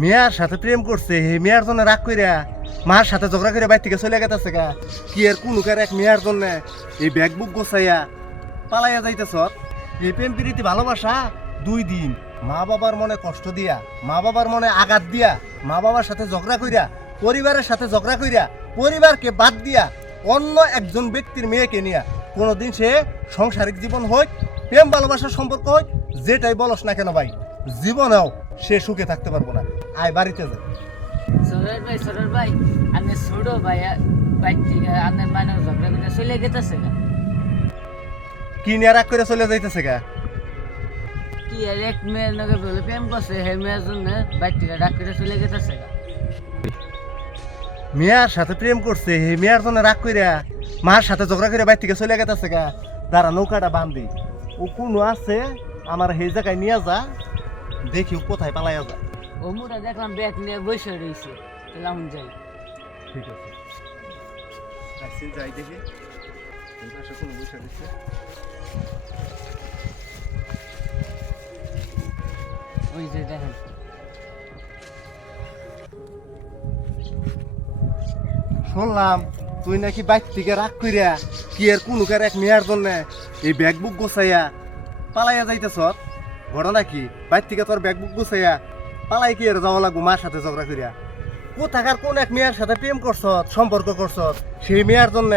মেয়ার সাথে প্রেম করছে হে মেয়ার জন্য রাগ কইরা মার সাথে ঝগড়া করে বাইর থেকে চলে গেছে গা কি আর কোন এক মেয়ার জন্য এই ব্যাগ বুক গোছাইয়া পালাইয়া যাইতেছ। এই প্রেম প্রীতি ভালোবাসা 2 দিন মা বাবার মনে কষ্ট দিয়া, মা বাবার মনে আঘাত দিয়া, মা বাবার সাথে ঝগড়া কইরা, পরিবারের সাথে ঝগড়া কইরা, পরিবারকে বাদ দিয়া অন্য একজন ব্যক্তির মেয়েকে নিয়া কোনোদিন সে সাংসারিক জীবন হোক, প্রেম ভালোবাসার সম্পর্ক হোক, যেটাই বলস না কেন ভাই, জীবনেও সে সুখে থাকতে পারবো না। আয় বাড়িতে যা। সরর ভাই আমি ছোট ভাই বাইক থেকে আপনার মানে ঝগড়া করে চলে গেতেছে না কি নিয়ে রাগ করে চলে যাইতেছে গা? কি আর এক মেয়ের লগে বলে প্রেম করছে হে মেয়ের জন্য বাইক থেকে ডাক করে চলে গেতেছে না মেয়ার সাথে প্রেম করছে হে মেয়ার জন্য রাগ কইরা মার সাথে ঝগড়া করে বাইর থেকে চলে গেতেছে গা। দাঁড়া নৌকাটা বান্ধি, ও কোনো আছে আমার সেই জায়গায় নিয়ে যা, দেখি ও কোথায় পালাইয়া যা। ও মুরা দেখলাম ব্যাগ নিয়ে বসে রয়েছে, এলাম যাই। ঠিক আছে আসছি, যাই দেখি এই পাশে কোনো বসে দিচ্ছে। ওই যে দেখেন শুনলাম তুই নাকি বাইক থেকে রাগ কইরা কি আর কোন এক মেয়ার জন্য এই ব্যাগ বুক গোছাইয়া পালাইয়া যাইতেছ। ঘটনা কি? বাইক থেকে তোর ব্যাগ বুক গোছাইয়া পালাই কি আর যাওয়া লাগবো মার সাথে ঝগড়া করিয়া? কোথাকার কোন এক মেয়ের সাথে প্রেম করছ, সম্পর্ক করছ, সেই মেয়ার জন্য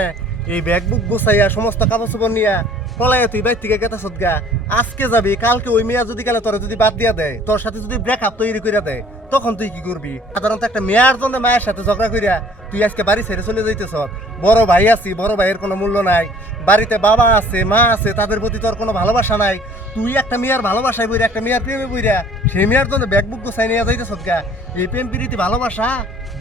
এই ব্যাগ বুক গোছাইয়া সমস্ত কাপড় চোপড় নিয়া পলাইয়া তুই বাইক থেকে গেতেছ গা। আজকে যাবি, কালকে ওই মেয়া যদি কালে তোর যদি বাদ দিয়া দেয়, তোর সাথে যদি ব্রেকআপ তৈরি করিয়া দেয়, তখন তুই কি করবি? সাধারণত একটা মেয়ার জন্য মায়ের সাথে ঝগড়া করিয়া তুই আজকে বাড়ি ছেড়ে চলে যাইতেছ। বড় ভাই আছি, বড় ভাইয়ের কোনো মূল্য নাই, বাড়িতে বাবা আছে, মা আছে, তাদের প্রতি তোর কোনো ভালোবাসা নাই। তুই একটা মেয়ার ভালোবাসায় বইরা, একটা মেয়ার প্রেমে বইরা সেই মেয়ার জন্য ব্যাগ বুক গোছাই নিয়ে যাইতেছ গা। এই প্রেম প্রীতি ভালোবাসা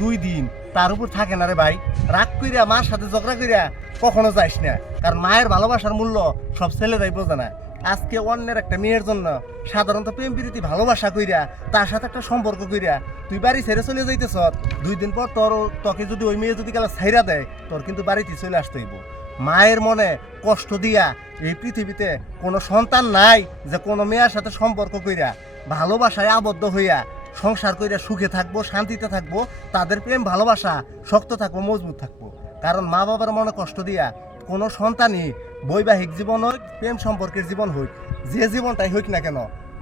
2 দিন, তার উপর থাকে না রে ভাই। রাগ কইরা মার সাথে ঝগড়া কইরা কখনো যাইস না, কারণ মায়ের ভালোবাসার মূল্য সব ছেলেরাই বোঝে না। আজকে অন্যের একটা মেয়ের জন্য সাধারণত প্রেম প্রীতি ভালোবাসা কইরা তার সাথে একটা সম্পর্ক কইরা তুই বাড়ি ছেড়ে চলে যাইতেছ। 2 দিন পর তোকে যদি ওই মেয়ে যদি কালা ছাইরা দেয়, তোর কিন্তু বাড়িতে চলে আসতে হইব। মায়ের মনে কষ্ট দিয়া এই পৃথিবীতে কোনো সন্তান নাই যে কোনো মেয়ের সাথে সম্পর্ক কইরা ভালোবাসায় আবদ্ধ হইয়া সংসার কইরা সুখে থাকবো, শান্তিতে থাকবো, তাদের প্রেম ভালোবাসা শক্ত থাকবো, মজবুত থাকবো। কারণ মা বাবার মনে কষ্ট দিয়া কোনো সন্তানই বৈবাহিক জীবন হোক, প্রেম সম্পর্কের জীবন হোক, যে জীবনটাই হোক না কেন,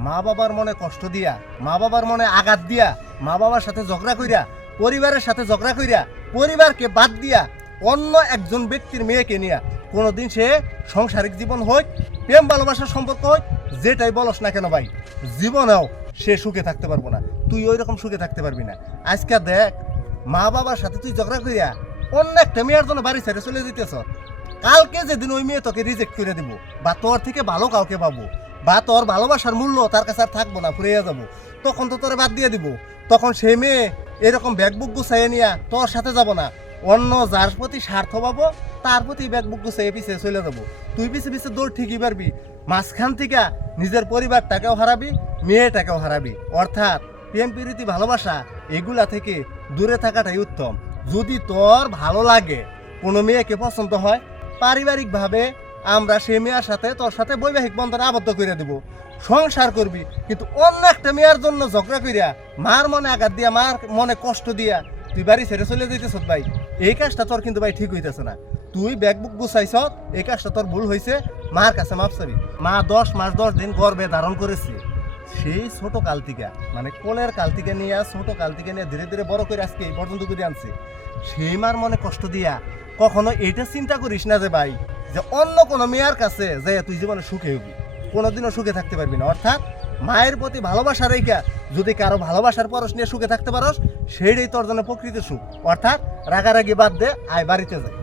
মা বাবার মনে কষ্ট দিয়া, মা বাবার মনে আঘাত দিয়া, মা বাবার সাথে ঝগড়া কইরা, পরিবারের সাথে ঝগড়া কইরা, পরিবারকে বাদ দিয়া অন্য একজন ব্যক্তির মেয়েকে নিয়ে কোনোদিন সে সাংসারিক জীবন হোক, প্রেম ভালোবাসার সম্পর্ক হোক, যেটাই বলস না কেন ভাই, জীবনেও সে সুখে থাকতে পারবো না। তুই ওই রকম সুখে থাকতে পারবি না। আজকে দেখ, মা বাবার সাথে তুই ঝগড়া করিয়া অন্য একটা মেয়ের জন্য বাড়ি ছেড়ে চলে যেতেছ। কালকে যেদিন ওই মেয়ে তোকে রিজেক্ট করে দিব, বা তোর থেকে ভালো কাউকে পাবো, বা তোর ভালোবাসার মূল্য তার কাছে আর থাকবো না, ফুরিয়ে যাবো, তখন তো তোরে বাদ দিয়ে দিব। তখন সে মেয়ে এরকম ব্যাগ বুক গুছাইয়ে নিয়ে তোর সাথে যাব না, অন্য যার প্রতি স্বার্থ পাবো তার প্রতি ব্যাগ বুক গুছাইয়ে পিছিয়ে চলে যাবো। তুই পিছিয়ে পিছিয়ে দৌড় ঠিকই পারবি, মাঝখান থেকে নিজের পরিবারটাকেও হারাবি, মেয়েটাকেও হারাবি। অর্থাৎ প্রেম প্রীতি ভালোবাসা এগুলা থেকে দূরে থাকাটাই উত্তম। যদি তোর ভালো লাগে, কোনো মেয়েকে পছন্দ হয়, পারিবারিকভাবে আমরা সেই মেয়ের সাথে তোর সাথে বৈবাহিক বন্ধনে আবদ্ধ করে দেব, সংসার করবি। কিন্তু অন্য একটা মেয়ের জন্য ঝগড়া করিয়া, মার মনে আঘাত দিয়া, মার মনে কষ্ট দিয়া তুই বাড়ি ছেড়ে চলে যেতেছ ভাই, এই কাজটা তোর কিন্তু ভাই ঠিক হইতেছে না। তুই ব্যাগ বুক গুছাইছ, এই কাজটা তোর ভুল হয়েছে, মার কাছে মাপ চাবি। মা 10 মাস 10 দিন গর্ভে ধারণ করেছে, সেই ছোট কাল থেকে, মানে কোলের কাল থেকে নিয়ে, ছোট কাল থেকে নিয়ে ধীরে ধীরে বড় করে আজকে এই পর্যন্ত করে আনছে। সেই মার মনে কষ্ট দিয়া কখনো এইটা চিন্তা করিস না যে ভাই, যে অন্য কোনো মেয়ের কাছে যে তুই জীবনে সুখে হবি, কোনোদিনও সুখে থাকতে পারবি না। অর্থাৎ মায়ের প্রতি ভালোবাসা রেখা যদি কারো ভালোবাসার পরশ নিয়ে সুখে থাকতে পারস, সেইটাই তোর জন্য প্রকৃত সুখ। অর্থাৎ রাগারাগি বাদ দে, আয় বাড়িতে যায়।